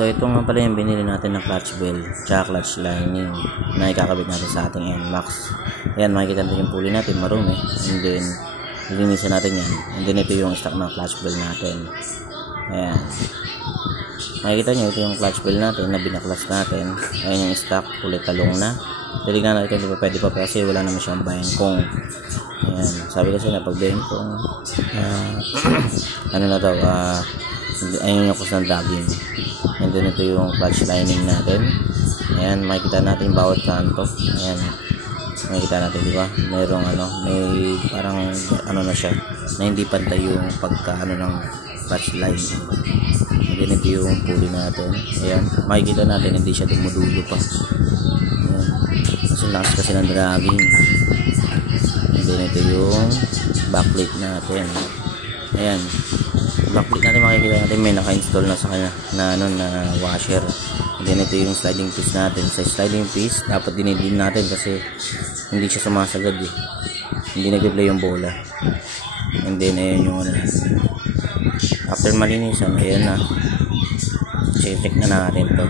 So ito nga pala yung binili natin na clutch bell tsaka clutch lining na ikakabit natin sa ating NMAX. Ayan, makikita natin yung pulley natin marumi, and then linisan natin yan, and then ito yung stock ng clutch bell natin. Ayan, makikita nyo ito yung clutch bell natin na binaklas natin. Ayan yung stock, kulay talong na. Tilignan natin ito, pwede pa kasi wala naman siyang bengkong. Ayan, sabi kasi na pag bengkong ano na daw, ayun yung cause ng dragging. And then ito yung clutch lining natin. Ayan, makikita natin bawat kanto. Ayan, makikita natin, di ba? Merong may parang na siya, na hindi pantay yung pagka ng clutch lining. And then ito yung pulley natin. Ayan, makikita natin hindi siya dumudulo pa. Ayan, kasi lakas kasi ng dragging. And then ito yung backplate natin. Ayan, backplate natin, makikita natin may naka-install na sa kanya na washer. And then ito yung sliding piece natin. Sa sliding piece dapat dinidim natin kasi hindi siya sumasagad hindi nag-play yung bola. And then ayan yung after malinisan, ayan na, check na natin to.